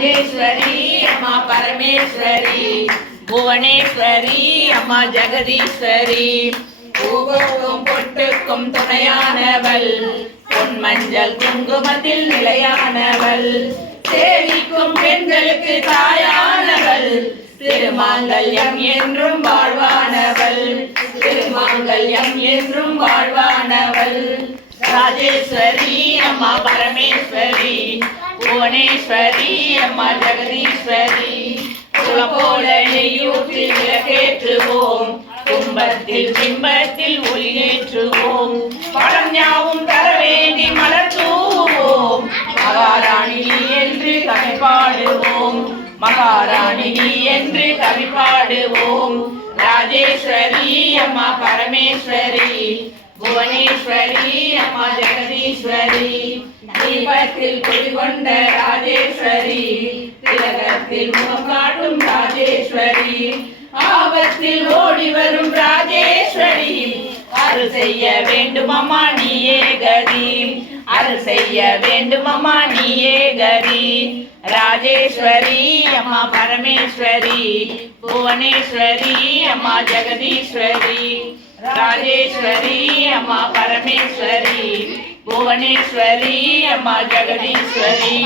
ராஜேஸ்வரி அம்மா பரமேஸ்வரி, புவனேஸ்வரி அம்மா ஜெகதீஸ்வரி, பூவுக்கும் பொட்டுக்கும் துணையானவள், பொன் மஞ்சள் குங்குமத்தில் நிலையானவள், சேவிக்கும் பெண்களுக்கு தாயானவள், திருமாங்கல்யம் என்றும் வாழ்வானவள், திருமாங்கல்யம் என்றும் வாழ்வானவள். ராஜேஸ்வரி அம்மா பரமேஸ்வரி, புவனேஸ்வரி அம்மா ஜெகதீஸ்வரி, குலம் போல நெய்யூற்றி விளக்கேற்றுவோம், கும்பத்தில் பிம்பத்தில் ஒளியேற்றுவோம், பழம் ஞாவும் தர வேண்டி மலர் தூவோம், மகாராணி என்று கவி பாடுவோம், மகாராணி என்று கவி பாடுவோம். ராஜேஸ்வரி அம்மா பரமேஸ்வரி, புவனேஸ்வரி அம்மா ஜெகதீஸ்வரி, தீபத்தில் குடிகொண்ட ராஜேஸ்வரி, திலகத்தில் முகம் காட்டும் ராஜேஸ்வரி, ஆபத்தில் ஓடி வரும் ராஜேஸ்வரி, அருள் செய்ய வேண்டும் அம்மா நீயே கதி, அருள் செய்ய வேண்டும் அம்மா நீயே கதி. ராஜேஸ்வரி அம்மா பரமேஸ்வரி, புவனேஸ்வரி அம்மா ஜெகதீஸ்வரி, ராஜேஸ்வரி அம்மா பரமேஸ்வரி, புவனேஸ்வரி அம்மா ஜெகதீஸ்வரி.